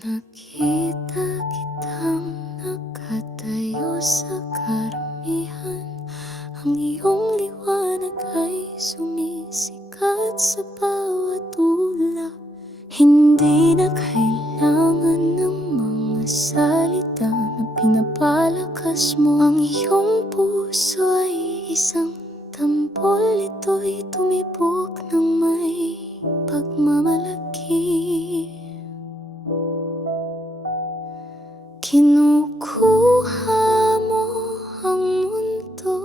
Nakita kitang nakatayo sa karamihan. Ang iyong liwanag ay sumisikat sa bawat ulap. Hindi na kailangan ng mga salita na pinapalakas mo. Ang iyong puso ay isang tambol. Ito'y tumibok ng may pagmamalaki. Kinukuha mo ang mundo,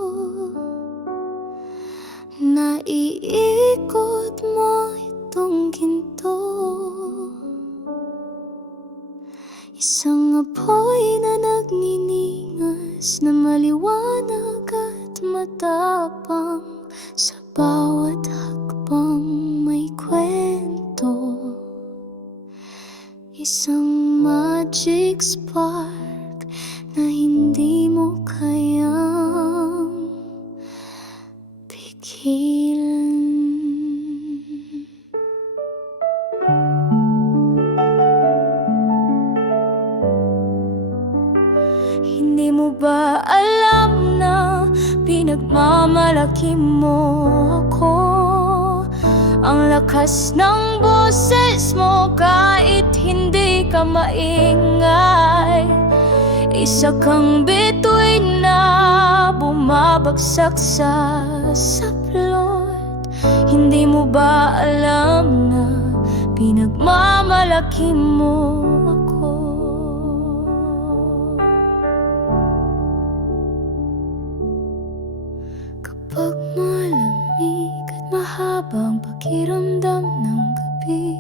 naiikot mo itong ginto. Isang apoy na nagniningas, na maliwanag at matapang. Sa bawat hakbang may kwento, isang magic spark na hindi mo kayang pigilan. Hindi mo ba alam na pinagmamalaki mo ako? Ang lakas ng boses mo kahit hindi ka maingay. Isa kang bituin na bumabagsak sa saplot. Hindi mo ba alam na pinagmamalaki mo ako? Kapag malamig at mahaba ang pakiramdam ng gabi,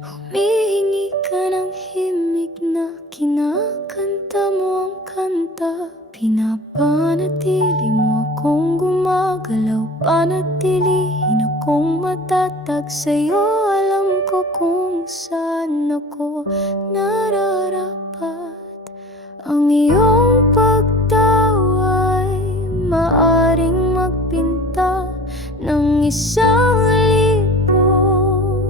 humihingi ka ng himig na kinakanta mo ang kanta. Pinapanatili mo akong gumagalaw, panatilihin akong matatag sa'yo. Alam ko kung saan ako nararapat. Ang iyong pagtawa ay maaring magpinta ng isang libong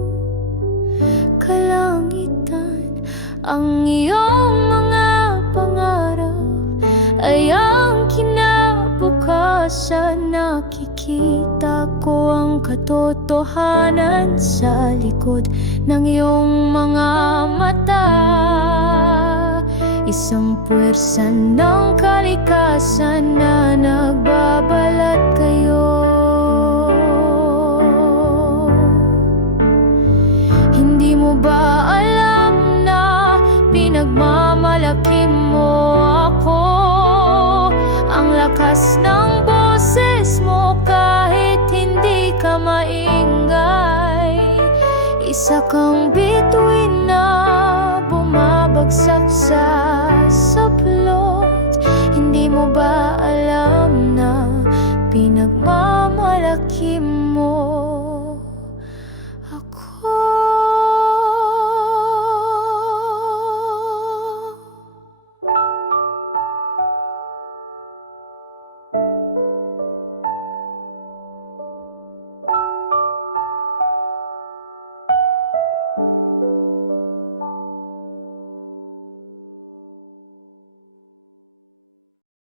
kalangitan. Ang iyong mga pangarap ay ang kinabukasan. Nakikita ko ang katotohanan sa likod ng iyong mga mata. Isang puwersa ng kalikasan na nagbabalat kayo. Hindi mo ba alam na pinagmamalaki mo ako? Ang lakas ng boses mo kahit hindi ka maingay. Isa kang bituin